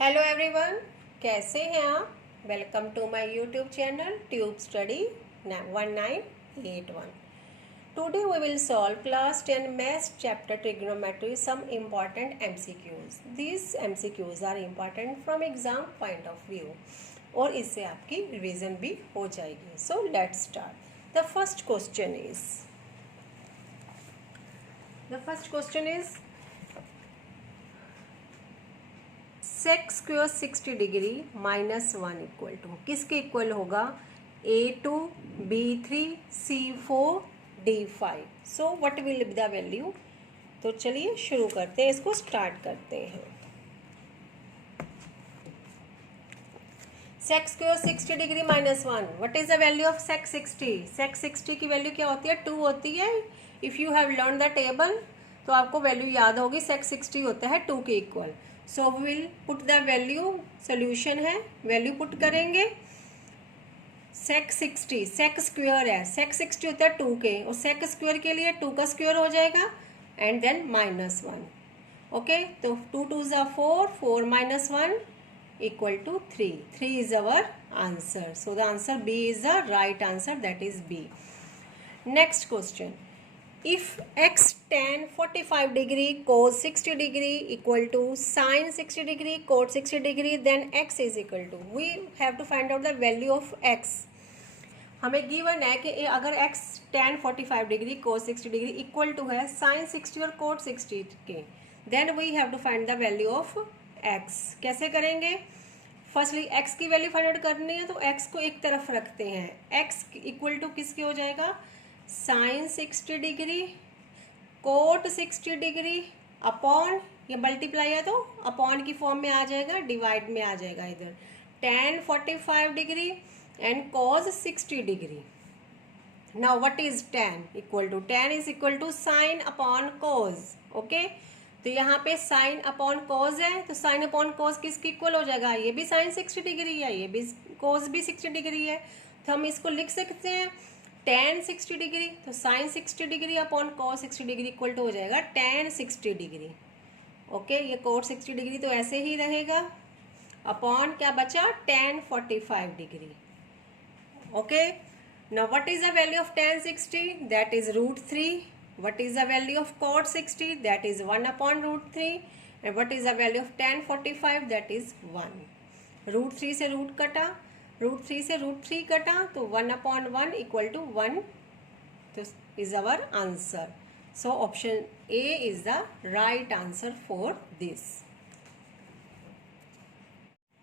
Hello everyone, कैसे हैं आप। Welcome to my YouTube channel tube study 1981। Today we will solve class 10 maths chapter trigonometry some important MCQs. This MCQs are important from exam point of view और इससे आपकी revision भी हो जाएगी। So let's start. The first question is sec square 60 degree -1 equal to किसके equal होगा? A2 B3 C4 D5। So what will be the value? तो चलिए शुरू करते हैं, इसको स्टार्ट करते हैं। Sec square 60 degree -1, what is the value of sec 60? Sec 60 की वैल्यू क्या होती है? 2 होती है। If you have learn the table तो आपको वैल्यू याद होगी। सेक 60 होता है 2 के equal. So we will put the value, solution है, वैल्यू पुट करेंगे। सेक 60 सेक स्क्वायर है, सेक 60 होता है 2 के, और सेक स्क्वायर के लिए 2 का स्क्वायर हो जाएगा एंड देन -1। ओके, तो 2 2 ज़ा 4, 4 -1 equal to 3. 3 is our answer. So the answer B is the right answer, that is B. Next question. If x tan 45 degree cos 60 degree equal to sin 60 degree cos 60 degree, then x is equal to, we have to find out the value of x. हमें given है कि अगर x tan 45 degree cos 60 degree equal to है sin 60 और cos 60 के, then we have to find the value of x। कैसे करेंगे? Firstly x की वैल्यू फाइंड आउट करनी है, तो x को एक तरफ रखते हैं। x इक्वल टू किसके हो जाएगा? sin 60 degree cot 60 degree upon, ये मल्टीप्लाई है तो अपॉन की फॉर्म में आ जाएगा, डिवाइड में आ जाएगा इधर, tan 45 degree and cos 60 degree. Now what is tan? Equal to, tan is equal to sine upon cos। Okay, तो यहाँ पे साइन अपॉन कॉज है, तो साइन अपॉन कॉज किसके इक्वल हो जाएगा? ये भी साइन 60 डिग्री है, ये भी कॉज भी 60 डिग्री है, तो हम इसको लिख सकते हैं tan 60 डिग्री, तो sine 60 degree upon cos 60 degree equal to हो जाएगा tan 60 डिग्री। ओके, ये cos 60 डिग्री तो ऐसे ही रहेगा, अपॉन क्या बचा? tan 45 degree. Okay, now what is the value of tan 60? That is √3। What is the value of cot 60? That is 1 upon √3. And what is the value of tan 45? That is 1. √3 से root कटा, √3 से √3 कटा, तो 1 upon 1 equal to 1. तो is our answer. So option A is the right answer for this.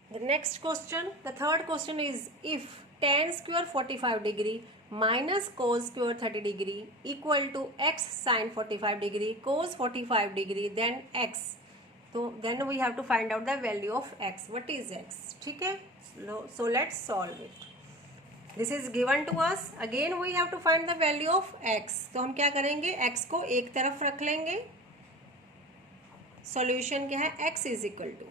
The next question, the third question is, if tan square 45 degree minus cos square 30 degree equal to x sin 45 degree cos 45 degree, then x. So then we have to find out the value of x. What is x? ठीक है, so let's solve it. This is given to us. Again we have to find the value of x. तो हम क्या करेंगे? x को एक तरफ रख लेंगे। सॉल्यूशन क्या है? x इज इक्वल टू,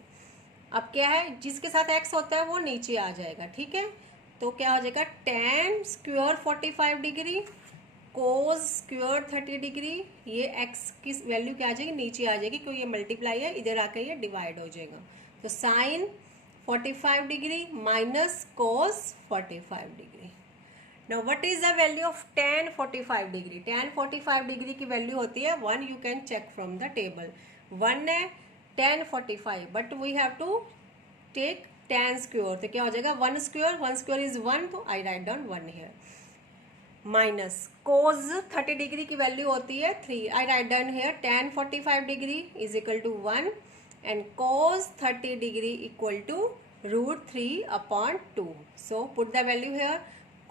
अब क्या है, जिसके साथ x होता है वो नीचे आ जाएगा। ठीक है, तो क्या हो जाएगा? tan square 45 degree cos square 30 degree, ये x की वैल्यू क्या आ जाएगी? नीचे आ जाएगी, क्योंकि ये मल्टीप्लाई है, इधर आकर ये डिवाइड हो जाएगा। तो sine 45 degree minus cos 45 degree. Now what is the value of tan 45 degree? tan 45 degree की वैल्यू होती है 1, you can check from the table. 1 है tan 45, but we have to take tan square, तो क्या हो जाएगा? 1 स्क्वायर इज 1, तो I write down 1 here, minus cos 30 degree की वैल्यू होती है 3, I write down here tan 45 degree is equal to 1 and cos 30 degree equal to √3 upon 2। So put the value here,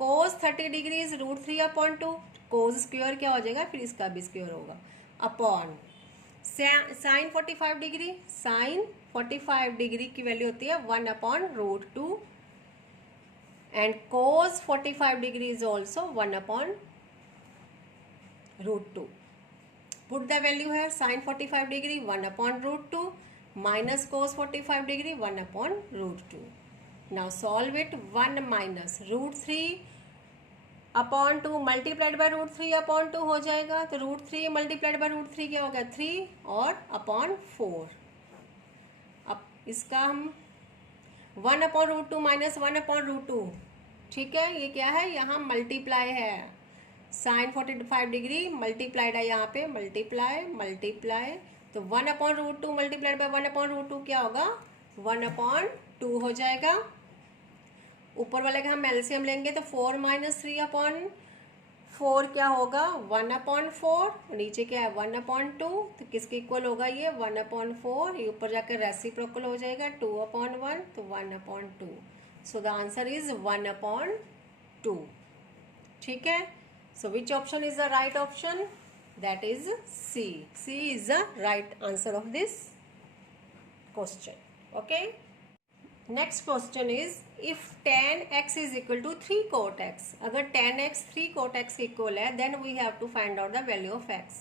cos 30 degree is √3 upon 2, cos square क्या हो जाएगा? फिर इसका भी square होगा, upon sine 45 degree, sine 45 degree की value होती है 1 upon √2 and cos 45 degree is also 1 upon √2। Put the value है, sine 45 degree 1 upon √2 minus cos 45 degree 1 upon √2। Now solve it, 1 minus √3 upon 2 multiplied by √3 upon 2 हो जाएगा, तो √3 multiplied bye √3 क्या होगा? 3 और अपॉन 4। अब इसका हम 1/√2 माइनस 1/√2, ठीक है। ये क्या है, यहाँ मल्टीप्लाई है, साइन 45 डिग्री मल्टीप्लाइड है यहाँ पे, मल्टीप्लाई, तो 1/√2 मल्टीप्लाइड बाय 1/√2 क्या होगा, 1/2 हो जाएगा। ऊपर वाले का हम एलसीएम लेंगे तो 4 माइनस 3/4 क्या होगा, 1/4। नीचे क्या है 1/2, तो किसके इक्वल होगा ये 1/4। ये ऊपर जाकर रेसिप्रोकल हो जाएगा 2/1, तो 1/2। सो द आंसर इज 1/2, ठीक है। So which option is the right option, that is C is the right answer of this question, okay. Next question is if tan x is equal to 3 cot x, अगर tan x 3 cot x के equal है then we have to find out the value of x।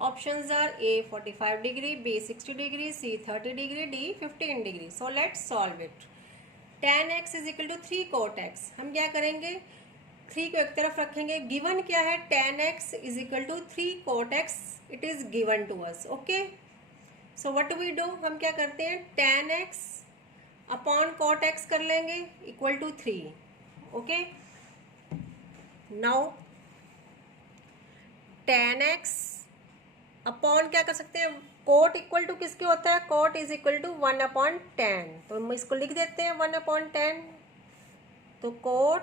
Options are A 45 degree, B 60 degree, C 30 degree, D 15 degree. So let's solve it. tan x is equal to 3 cot x, हम क्या करेंगे, 3 को एक तरफ रखेंगे, given क्या है tan x is equal to 3 cot x, it is given to us, okay. So what do we do, हम क्या करते हैं, tan x upon cot x कर लेंगे equal to 3, okay. Now tan x अपॉन क्या कर सकते हैं, कोट इक्वल टू किसके होता है, कोट इज इक्वल टू 1/10, तो हम इसको लिख देते हैं 1/10, तो cot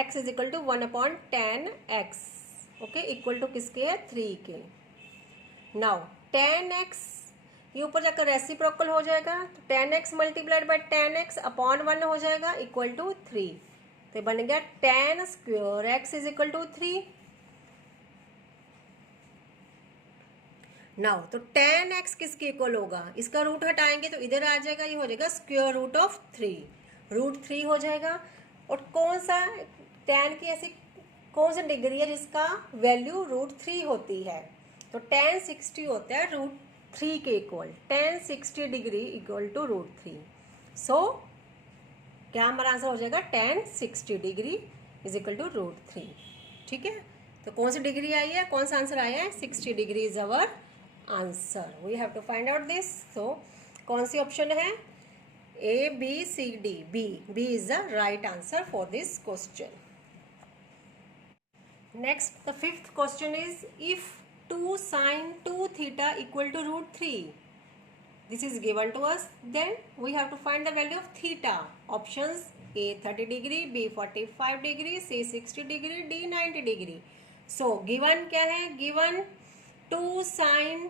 x is equal to 1/10x, okay, equal to किसके है 3 के। नाउ tan x ये ऊपर जाकर रेसिप्रोकल हो जाएगा, तो tan x multiplied by tan x upon 1 हो जाएगा इक्वल टू 3, तो बन गया tan square x is equal to 3। Now तो tan x किसके इक्वल होगा, इसका रूट हटाएंगे तो इधर आ जाएगा, ये हो जाएगा स्क्वायर रूट ऑफ 3, √3 हो जाएगा। और कौन सा tan की ऐसी कौन सा डिग्री है जिसका वैल्यू √3 होती है, तो tan 60 होता है √3 के equal, tan 60 degree equal to √3। So क्या हमारा आंसर हो जाएगा, tan 60 degree is equal to √3, ठीक है। तो कौन सी डिग्री आई है, कौन सा आंसर आया है, 60 degree is our answer. We have to find out this. So कौन सी ऑप्शन है, A B C D, B is the right answer for this question. Next the fifth question is if 2 sin 2 theta equal to √3, this is given to us, then we have to find the value of theta. Options A 30 degree, B 45 degree, C 60 degree, D 90 degree. So given क्या है, given 2 sin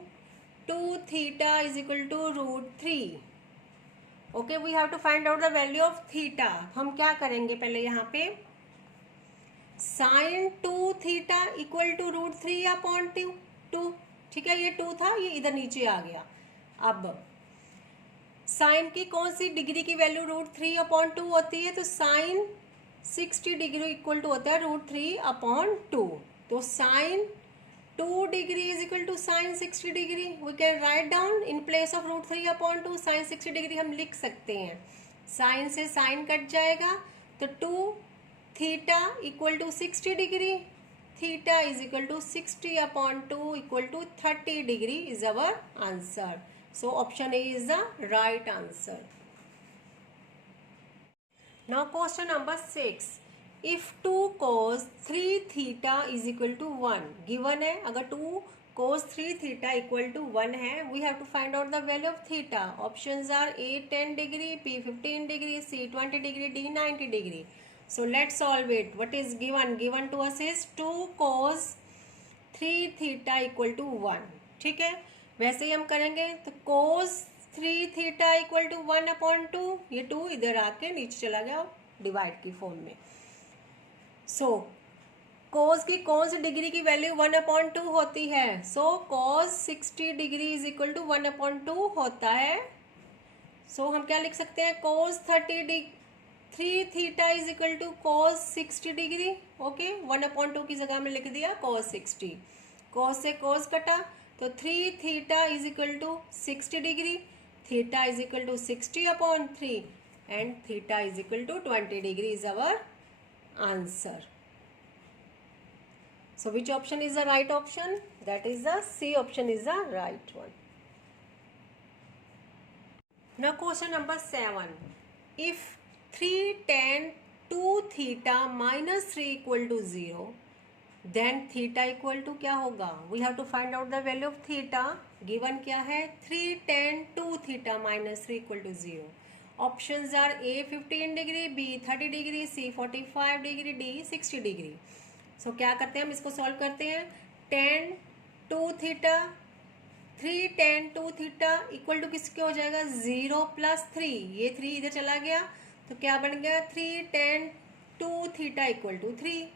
2 theta is equal to √3, okay, we have to find out the value of theta। हम क्या करेंगे, पहले यहाँ पे sine 2 theta equal to √3 upon 2, ठीक है, ये 2 था, ये इधर नीचे आ गया। अब साइन की कौन सी डिग्री की वैल्यू √3 अपॉन 2 होती है, तो साइन 60 डिग्री इक्वल टू होता है √3 अपॉन 2, तो sine 2 degree is equal to sine 60 degree. We can write down in place of √3 upon 2 sine 60 degree हम लिख सकते हैं, साइन से साइन कट जाएगा, तो 2 theta equal to 60 degree, theta is equal to 60 upon 2 equal to 30 degree is our answer. So option A is the right answer. Now question number 6, if 2 cos 3 theta is equal to 1, given है, अगर 2 cos 3 theta equal to 1 है, we have to find out the value of theta. Options are A 10 degree, B 15 degree, C 20 degree, D 90 degree. So let's solve it. What is given? Given to us is 2 cos 3 theta equal to 1, ठीक है। वैसे ही हम करेंगे, तो cos 3 theta equal to 1 upon 2, ये 2 इधर आके नीचे चला गया डिवाइड की फॉर्म में। सो cos की कौन सी डिग्री की वैल्यू 1/2 होती है, so cos 60 degree is equal to 1/2 होता है। सो हम क्या लिख सकते हैं, cos 3 theta is equal to cos 60 degree, okay, 1/2 की जगह में लिख दिया cos 60, cos से cos कटा, तो 3 theta is equal to 60 degree, theta is equal to 60 upon 3 and theta is equal to 20 degree is our answer. So which option is the right option, that is the C option is the right one. Now question number 7, if 3 tan 2 theta minus 3 equal to 0, then theta equal to क्या होगा? We have to find out the value of theta. Given क्या है? 3 tan 2 theta minus 3 equal to 0। Options are A 15 degree, B 30 degree, C 45 degree, D 60 degree. So क्या करते हैं हम इसको solve करते हैं। tan 2 theta, 3 tan 2 theta equal to किसके हो जाएगा? 0 प्लस 3, ये 3 इधर चला गया तो क्या बन गया? 3 tan 2 theta equal to 3।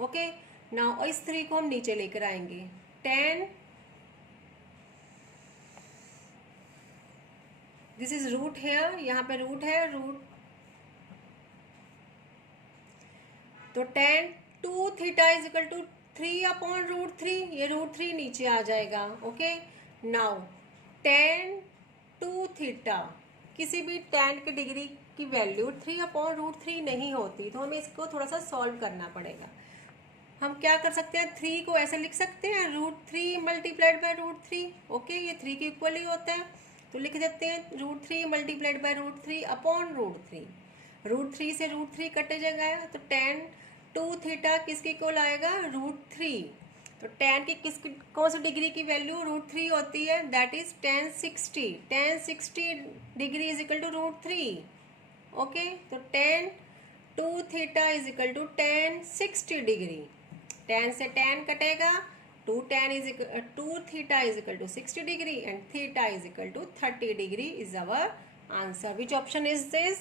Okay, now इस 3 को हम नीचे लेकर आएंगे। tan, दिस इज रूट है, यहाँ पे रूट है, रूट, तो tan 2 theta is equal to 3 upon root 3, ये रूट 3 नीचे आ जाएगा। ओके, नाउ tan 2 थीटा, किसी भी tan की डिग्री की वैल्यू 3 अपॉन रूट 3 नहीं होती, तो हमें इसको थोड़ा सा सॉल्व करना पड़ेगा। हम क्या कर सकते हैं? 3 को ऐसे लिख सकते हैं, root 3 multiplied by root 3। Okay, ये 3 के इक्वल ही होता है, तो लिख देते हैं root 3 multiplied by root 3 upon root 3। Root 3 से रूट 3 कटे जाएगा, तो tan 2 थीटा किसके इक्वल आएगा? रूट 3। तो tan की कौन सी डिग्री की वैल्यू रूट 3 होती है? That is tan 60। tan 60 degree is equal to root 3। Okay, तो tan 2 theta is equal to tan 60 degree. tan से tan कटेगा, 2 theta is equal to 60 degree and theta is equal to 30 degree is our answer. Which option is this?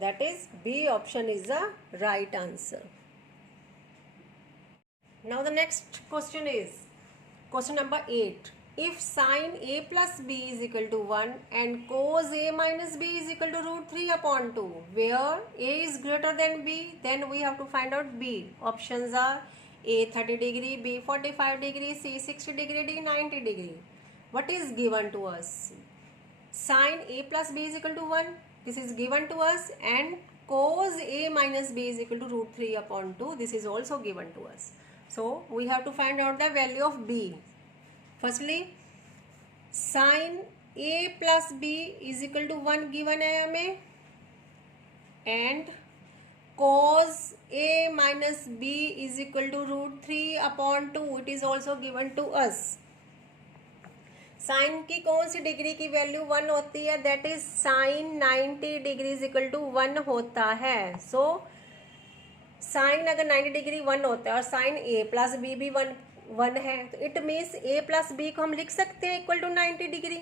That is B option is the right answer. Now the next question is question number 8। If sin a plus b is equal to 1 and cos a minus b is equal to root 3 upon 2, where a is greater than b, then we have to find out b. Options are a 30 degree, b 45 degree, c 60 degree, d 90 degree. What is given to us? Sin a plus b is equal to 1. This is given to us, and cos a minus b is equal to root 3 upon 2. This is also given to us. So we have to find out the value of b. Firstly sine a plus B is equal to 1 given है हमें, and cos a minus B is equal to root 3 upon 2, it is also given to us. Sine की कौन सी degree की value 1 होती है? That is sine 90 degree is equal to 1 होता है। सो साइन अगर 90 डिग्री 1 होता है और साइन a प्लस बी भी 1 है, तो it means a plus B को हम लिख सकते हैं इक्वल टू 90 डिग्री।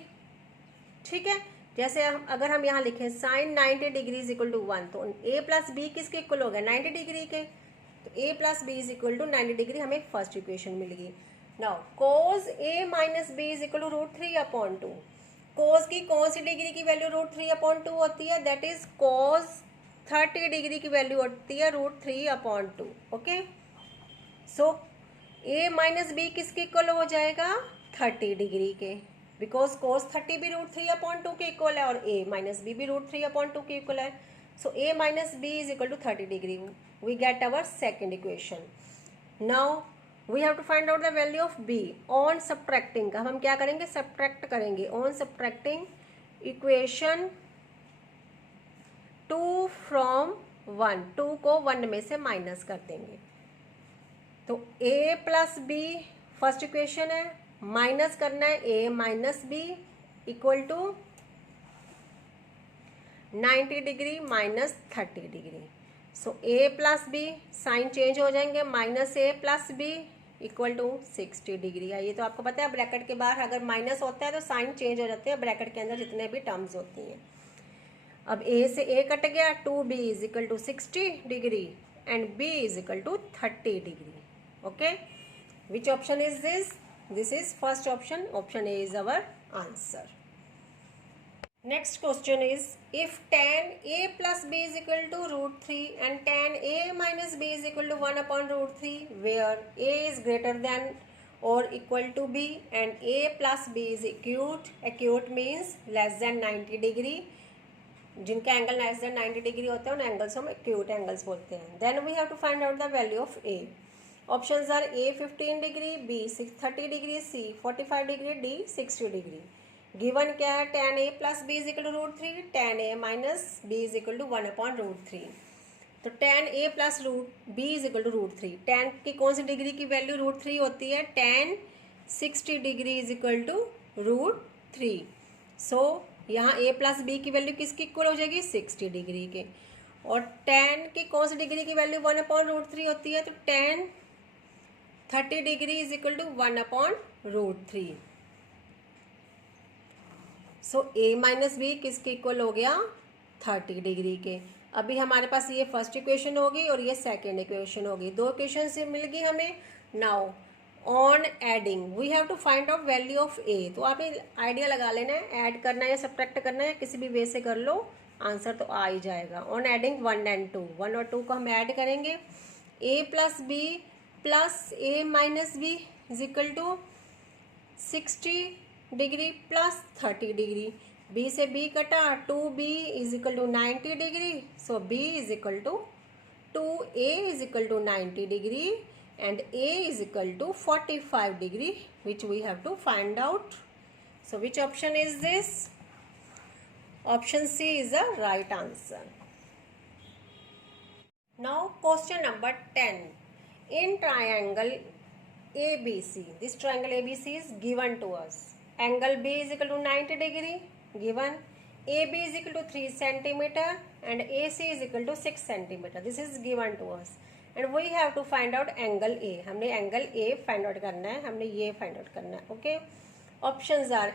ठीक है, जैसे अगर हम यहाँ लिखें sine 90 degree is equal to 1, तो a प्लस बी किसके इक्वल हो गया? 90 डिग्री के। तो a plus B is equal to 90 degree, हमें फर्स्ट इक्वेशन मिल गई। Now cos a minus B is equal to root 3 upon 2। cos की कौन सी डिग्री की वैल्यू रूट 3 अपॉन 2 होती है? दैट इज cos 30 डिग्री की वैल्यू होती है root 3 upon 2। Okay, so a minus B किसके इक्वल हो जाएगा? 30 डिग्री के, बिकॉज cos 30 भी रूट 3 अपॉन 2 के इक्वल है और a माइनस बी भी रूट 3 अपॉन 2 के इक्वल है। So a minus B is equal to 30 degree. We get our second equation. Now we have to find out the value of b on subtracting. अब हम क्या करेंगे? Subtract करेंगे। On subtracting equation 2 from 1, 2 को 1 में से minus कर देंगे। तो a plus B first equation है, माइनस करना है a minus B equal to 90 degree minus 30 degree. So a plus B sign change हो जाएंगे, minus a plus B equal to 60 degree है। ये तो आपको पता है, ब्रैकेट के बाहर अगर माइनस होता है तो साइन चेंज हो जाते हैं ब्रैकेट के अंदर जितने भी टर्म्स होती हैं। अब a से a कट गया, 2b is equal to 60 degree and b is equal to 30 degree. Okay, which option is this? This is first option. Option A is our answer. Next question is, if tan a plus b is equal to root 3 and tan a minus b is equal to 1 upon root 3, where a is greater than or equal to b and a plus b is acute. Acute means less than 90 degree. जिनके angle less than 90 degree होते हैं उन angles हम acute angles बोलते हैं। Then we have to find out the value of a. Options are A 15 degree, B 30 degree, C 45 degree, D 60 degree. Given क्या है, tan a plus B is equal to root three, tan a minus B is equal to 1/√3। तो tan a plus root B is equal to root three, tan की कौन सी degree की value root three होती है, tan 60 degree is equal to root three. So यहाँ a plus B की value किसकी इक्वल हो जाएगी, 60 डिग्री के। और tan की कौन सी डिग्री की वैल्यू 1/√3 होती है, तो tan 30 degree is equal to 1/√3। So a minus B किसके इक्वल हो गया, 30 डिग्री के। अभी हमारे पास ये फर्स्ट इक्वेशन होगी और ये सेकेंड इक्वेशन होगी, दो इक्वेशन से मिल गई हमें। Now on adding we have to find out value of a। तो आप आइडिया लगा लेना है, ऐड करना है या सब्ट्रैक्ट करना है, किसी भी वे से कर लो, आंसर तो आ ही जाएगा। ऑन एडिंग 1 and 2, 1 और 2 को हम ऐड करेंगे, a plus B plus A minus B is equal to 60 degree plus 30 degree. b से b कटा, 2b is equal to 90 degree. So b is equal to 2a is equal to 90 degree and a is equal to 45 degree, which we have to find out. So which option is this? Option C is the right answer. Now question number 10. In triangle ABC, this triangle ABC is given to us. Angle B is equal to 90 degree given. AB is equal to 3 centimeter and AC is equal to 6 centimeter. This is given to us. And we have to find out angle A. हमने angle ए find out करना है, हमने ये find out करना है। Okay, options are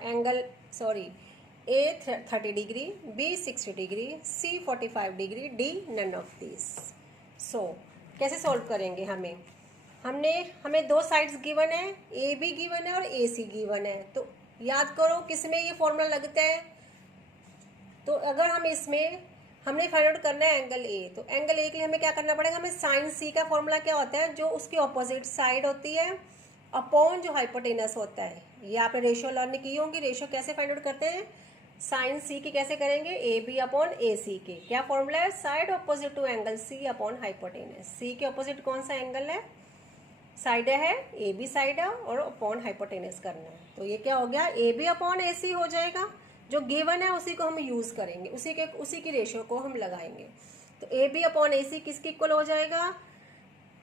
A 30 degree, B 60 degree, C 45 degree, D none of this. सो कैसे solve करेंगे, हमें दो साइड्स गिवन है, ए भी गिवन है और ए सी गिवन है। तो याद करो किसमें ये फॉर्मूला लगता है। तो अगर हम इसमें हमने फाइंड आउट करना है एंगल ए, तो एंगल ए के लिए हमें क्या करना पड़ेगा, हमें साइन सी का फॉर्मूला क्या होता है, जो उसकी ऑपोजिट साइड होती है अपॉन जो हाइपोटेनस होता है। ये आपने रेशियो लर्न की होंगी, रेशियो कैसे फाइंड आउट करते हैं, साइन सी की कैसे करेंगे, ए बी अपॉन ए सी के। क्या फॉर्मूला है, side opposite to angle C upon hypotenuse. C के ऑपोजिट कौन सा एंगल है, साइड है, ए बी साइड है और अपॉन हाइपोटेनस करना है। तो ये क्या हो गया, ए बी अपॉन ए सी हो जाएगा, जो गिवन है उसी को हम यूज करेंगे, उसी की रेशियो को हम लगाएंगे। तो ए बी अपॉन ए सी किसकी इक्वल हो जाएगा,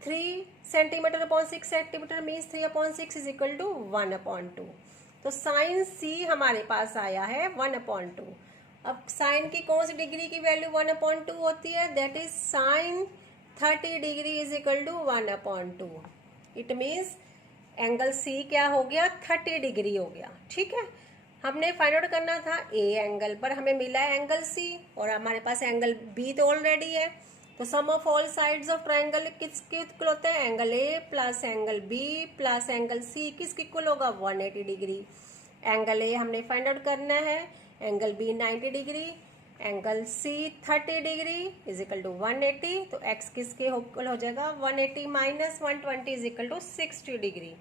3 centimetre upon 6 centimetre means 3/6 is equal to 1/2। तो साइन सी हमारे पास आया है 1/2। अब साइन की कौन सी डिग्री की वैल्यू 1/2 होती है, that is sine 30 degree is equal to 1/2। It means angle C क्या हो गया, 30 डिग्री हो गया। ठीक है, हमने फाइंड आउट करना था ए एंगल पर, हमें मिला है एंगल सी और हमारे पास एंगल बी तो ऑलरेडी है। तो sum of all sides of triangle किसके इक्वल होता है, angle A plus angle B plus angle C किसके इक्वल होगा, 180 डिग्री। एंगल ए हमने फाइंड आउट करना है, angle B 90 degree, angle C 30 degree is equal to 180। तो एक्स किसके इक्वल हो जाएगा, 180 minus 120 is equal to 60 degree.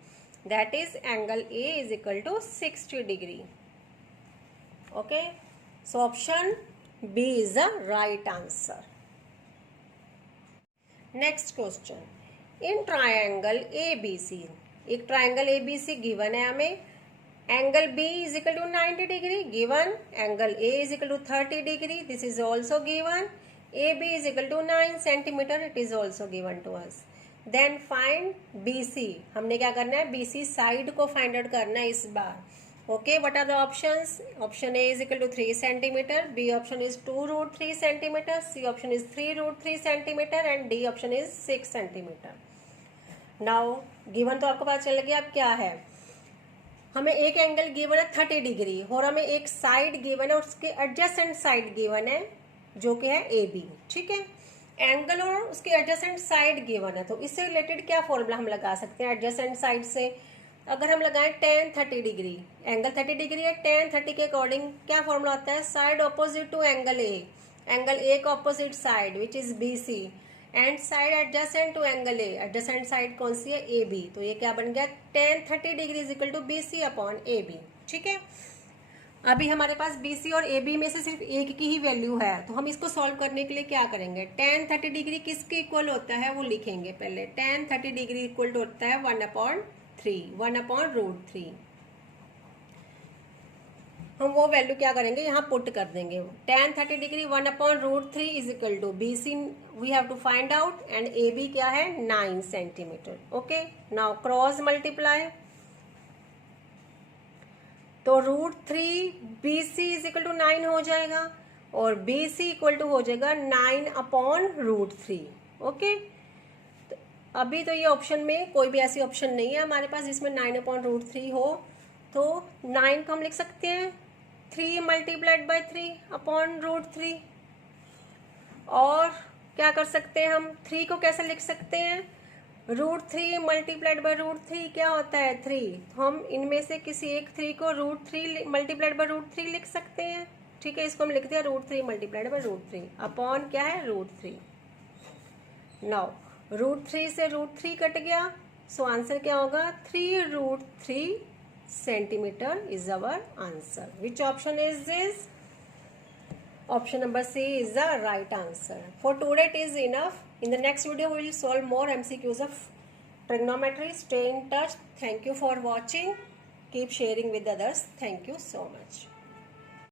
That is angle A is equal to 60 degree. Okay, so option B is the right answer. Next question. In triangle ABC, एक triangle ABC given है हमें, angle B is equal to 90 degree given, angle A is equal to 30 degree, this is also given, AB is equal to 9 centimeter, it is also given to us. Then find BC, हमने क्या करना है, BC side को find out करना है इस बार। Okay, what are the options? Option A is equal to 3 centimeter, B option is 2√3 centimeter, C option is 3√3 centimeter and D option is 6 centimeter. Now given तो आपको पता चल गया अब क्या है, हमें एक एंगल गिवन है 30 डिग्री और हमें एक साइड गिवन है, उसके एडजेसेंट साइड गिवन है जो कि है ए बी। ठीक है, एंगल और उसके एडजेसेंट साइड गिवन है, तो इससे रिलेटेड क्या फॉर्मूला हम लगा सकते हैं एडजेसेंट साइड से। अगर हम लगाएं tan 30 डिग्री, एंगल 30 डिग्री है, tan 30 के अकॉर्डिंग क्या फॉर्मूला होता है, side opposite to angle A, angle A का opposite side which is B C and side adjacent to angle A, adjacent side कौन सी है, ए बी। तो ये क्या बन गया, tan 30 degree is equal to B C upon A B. ठीक है, अभी हमारे पास बी सी और ए बी में से सिर्फ एक की ही वैल्यू है, तो हम इसको सॉल्व करने के लिए क्या करेंगे, tan 30 डिग्री किसके इक्वल होता है वो लिखेंगे पहले। tan 30 डिग्री इक्वल टू होता है 1/3, 1/√3। हम वो वैल्यू क्या करेंगे, यहाँ पुट कर देंगे। tan 30 degree 1/√3 is equal to BC we have to find out, and AB क्या है 9 centimetre. Okay, now cross multiply, तो √3 BC इज इक्वल टू 9 हो जाएगा, और BC इक्वल टू हो जाएगा 9/√3। ओके, तो अभी तो ये ऑप्शन में कोई भी ऐसी ऑप्शन नहीं है हमारे पास जिसमें 9/√3 हो, तो 9 को हम लिख सकते हैं 3 मल्टीप्लाइड बाई 3/√3। और क्या कर सकते हैं हम, 3 को कैसे लिख सकते हैं, √3 मल्टीप्लाइड बाई √3 क्या होता है 3, तो हम इनमें से किसी एक 3 को √3 मल्टीप्लाइड बाई √3 लिख सकते हैं। ठीक है, इसको हम लिखते हैं √3 मल्टीप्लाइड बाई √3 अपॉन क्या है √3। नाउ √3 से √3 कट गया, सो आंसर क्या होगा 3√3 centimetre is our answer. Which option is this? Option number C is the right answer. For today it is enough. In the next video we will solve more MCQs of trigonometry. Stay in touch. Thank you for watching. Keep sharing with others. Thank you so much.